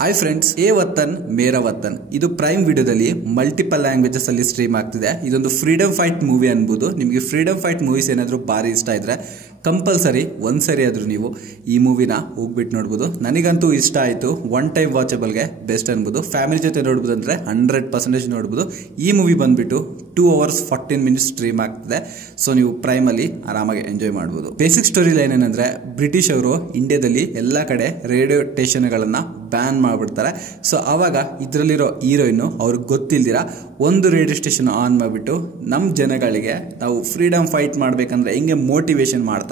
Hi friends, A ವತನ್ ಮೇರಾ ವತನ್ ಇದು prime ವಿಡಿಯೋದಲ್ಲಿ multiple languages ಅಲ್ಲಿ ಸ್ಟ್ರೀಮ್ ಆಗ್ತಿದೆ. ಇದೊಂದು ಫ್ರೀಡಮ್ ಫೈಟ್ ಮೂವಿ ಅನ್ಬೋದು. ನಿಮಗೆ ಫ್ರೀಡಮ್ ಫೈಟ್ ಮೂವೀಸ್ ಏನಾದರೂ ಭಾರಿ ಇಷ್ಟ ಇದ್ರೆ ಕಂಪಲ್ಸರಿ ಒಂದ್ಸರಿ ಆದ್ರೂ ನೀವು ಈ ಮೂವಿನ ಹೋಗ್ಬಿಟ್ಟು ನೋಡ್ಬೋದು. ನನಗಂತೂ ಇಷ್ಟ ಆಯಿತು. ಒನ್ ಟೈಮ್ ವಾಚಬಲ್ಗೆ ಬೆಸ್ಟ್ ಅನ್ಬೋದು. ಫ್ಯಾಮಿಲಿ ಜೊತೆ ನೋಡ್ಬೋದು ಅಂದರೆ 100% ನೋಡ್ಬೋದು. ಈ ಮೂವಿ ಬಂದ್ಬಿಟ್ಟು 2 hours 14 minutes ಸ್ಟ್ರೀಮ್ ಆಗ್ತಿದೆ. ಸೊ ನೀವು ಪ್ರೈಮಲ್ಲಿ ಆರಾಮಾಗಿ ಎಂಜಾಯ್ ಮಾಡ್ಬೋದು. ಬೇಸಿಕ್ ಸ್ಟೋರಿ ಲೈನ್ ಏನಂದ್ರೆ, ಬ್ರಿಟಿಷ್ ಅವರು ಇಂಡಿಯಾದಲ್ಲಿ ಎಲ್ಲ ಕಡೆ ರೇಡಿಯೋ ಸ್ಟೇಷನ್ಗಳನ್ನ ಬ್ಯಾನ್ ಮಾಡ್ಬಿಡ್ತಾರೆ. ಸೊ ಅವಾಗ ಇದರಲ್ಲಿರೋ ಹೀರೋಯಿನ್ ಅವ್ರಿಗೆ ಗೊತ್ತಿಲ್ದಿರ ಒಂದು ರೇಡಿಯೋ ಸ್ಟೇಷನ್ ಆನ್ ಮಾಡಿಬಿಟ್ಟು ನಮ್ಮ ಜನಗಳಿಗೆ ನಾವು ಫ್ರೀಡಮ್ ಫೈಟ್ ಮಾಡ್ಬೇಕಂದ್ರೆ ಹೆಂಗೆ ಮೋಟಿವೇಶನ್ ಮಾಡ್ತಾರೋ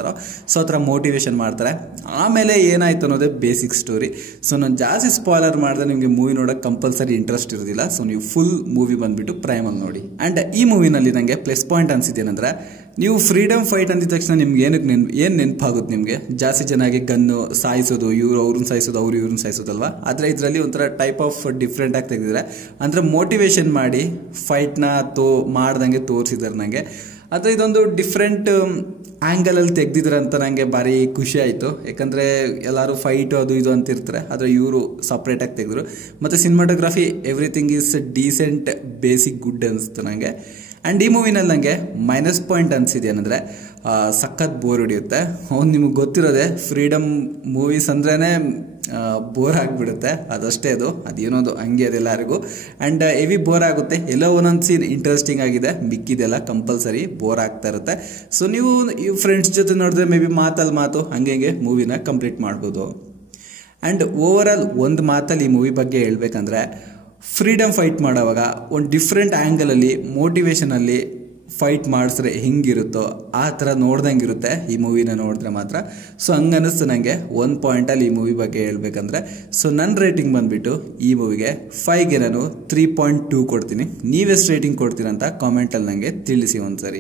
ಸೊ ಆ ಥರ ಮೋಟಿವೇಶನ್ ಮಾಡ್ತಾರೆ. ಆಮೇಲೆ ಏನಾಯ್ತು ಅನ್ನೋದೇ ಬೇಸಿಕ್ ಸ್ಟೋರಿ. ಸೊ ನಾನು ಜಾಸ್ತಿ ಸ್ಪಾಯ್ಲರ್ ಮಾಡಿದ್ರೆ ನಿಮಗೆ ಮೂವಿ ನೋಡೋಕೆ ಕಂಪಲ್ಸರಿ ಇಂಟ್ರೆಸ್ಟ್ ಇರೋದಿಲ್ಲ. ಸೊ ನೀವು ಫುಲ್ ಮೂವಿ ಬಂದ್ಬಿಟ್ಟು ಪ್ರೈಮಲ್ಲಿ ನೋಡಿ. ಅಂಡ್ ಈ ಮೂವಿನಲ್ಲಿ ನನಗೆ ಪ್ಲಸ್ ಪಾಯಿಂಟ್ ಅನ್ಸಿದ್ದೇನೆಂದ್ರೆ, ನೀವು ಫ್ರೀಡಮ್ ಫೈಟ್ ಅಂದಿದ ತಕ್ಷಣ ನಿಮ್ಗೆ ಏನು ನೆನಪಾಗುತ್ತೆ? ನಿಮಗೆ ಜಾಸ್ತಿ ಚೆನ್ನಾಗಿ ಗನ್ನು ಸಾಯಿಸೋದು, ಅವ್ರನ್ನ ಸಾಯಿಸೋದು, ಇವ್ರನ್ನ ಸಾಯಿಸೋದಲ್ವಾ? ಆದರೆ ಇದರಲ್ಲಿ ಒಂಥರ ಟೈಪ್ ಆಫ್ ಡಿಫ್ರೆಂಟ್ ಆಗಿ ತೆಗೆದಿದ್ದಾರೆ. ಅಂದರೆ ಮೋಟಿವೇಶನ್ ಮಾಡಿ ಫೈಟ್ನ ಮಾಡ್ದಂಗೆ ತೋರಿಸಿದ್ದಾರೆ ನನಗೆ. ಅಥವಾ ಇದೊಂದು ಡಿಫ್ರೆಂಟ್ ಆ್ಯಂಗಲಲ್ಲಿ ತೆಗ್ದಿದ್ದಾರೆ ಅಂತ ನನಗೆ ಭಾರಿ ಖುಷಿ ಆಯಿತು. ಯಾಕಂದರೆ ಎಲ್ಲರೂ ಫೈಟು ಅದು ಇದು ಅಂತಿರ್ತಾರೆ, ಆದರೆ ಇವರು ಸಪ್ರೇಟಾಗಿ ತೆಗೆದ್ರು. ಮತ್ತು cinematography everything is decent, basic, good ಅನಿಸ್ತು ನನಗೆ. ಆ್ಯಂಡ್ ಈ ಮೂವಿನಲ್ಲಿ ನನಗೆ ಮೈನಸ್ ಪಾಯಿಂಟ್ ಅನಿಸಿದೆ ಏನಂದರೆ, ಸಖತ್ ಬೋರ್ ಹೊಡಿಯುತ್ತೆ. ಅವ್ನು ನಿಮಗೆ ಗೊತ್ತಿರೋದೆ, ಫ್ರೀಡಮ್ ಮೂವೀಸ್ ಅಂದ್ರೇ ಬೋರ್ ಆಗಿಬಿಡುತ್ತೆ. ಅದಷ್ಟೇ ಅದೇನೋದು ಹಂಗೆ ಅದು ಎಲ್ಲರಿಗೂ. ಆ್ಯಂಡ್ ಹೆವಿ ಬೋರ್ ಆಗುತ್ತೆ. ಎಲ್ಲೋ ಒಂದೊಂದು ಸೀನ್ ಇಂಟ್ರೆಸ್ಟಿಂಗ್ ಆಗಿದೆ, ಮಿಕ್ಕಿದೆಲ್ಲ ಕಂಪಲ್ಸರಿ ಬೋರ್ ಆಗ್ತಾ ಇರುತ್ತೆ. ಸೊ ನೀವು ಈ ಫ್ರೆಂಡ್ಸ್ ಜೊತೆ ನೋಡಿದ್ರೆ ಮೇ ಬಿ ಮಾತು ಹಂಗೆ ಮೂವಿನ ಕಂಪ್ಲೀಟ್ ಮಾಡ್ಬೋದು. ಆ್ಯಂಡ್ ಓವರ್ ಆಲ್ ಒಂದು ಮಾತಲ್ಲಿ ಈ ಮೂವಿ ಬಗ್ಗೆ ಹೇಳ್ಬೇಕಂದ್ರೆ, ಫ್ರೀಡಮ್ ಫೈಟ್ ಮಾಡೋವಾಗ ಒಂದು ಡಿಫ್ರೆಂಟ್ ಆ್ಯಂಗಲಲ್ಲಿ ಮೋಟಿವೇಶನಲ್ಲಿ ಫೈಟ್ ಮಾಡಿಸಿದ್ರೆ ಹೆಂಗಿರುತ್ತೋ ಆ ಥರ ನೋಡ್ದಂಗಿರುತ್ತೆ ಈ ಮೂವಿನ ನೋಡಿದ್ರೆ ಮಾತ್ರ. ಸೊ ಹಂಗನ್ನಿಸ್ತು ನನಗೆ. ಒಂದು ಪಾಯಿಂಟಲ್ಲಿ ಈ ಮೂವಿ ಬಗ್ಗೆ ಹೇಳ್ಬೇಕಂದ್ರೆ, ಸೊ ನನ್ನ ರೇಟಿಂಗ್ ಬಂದುಬಿಟ್ಟು ಈ ಮೂವಿಗೆ 5ಗೆ ನಾನು 3.2 ಕೊಡ್ತೀನಿ. ನೀವೆಷ್ಟು ರೇಟಿಂಗ್ ಕೊಡ್ತೀರಂತ ಕಾಮೆಂಟಲ್ಲಿ ನನಗೆ ತಿಳಿಸಿ ಒಂದ್ಸರಿ.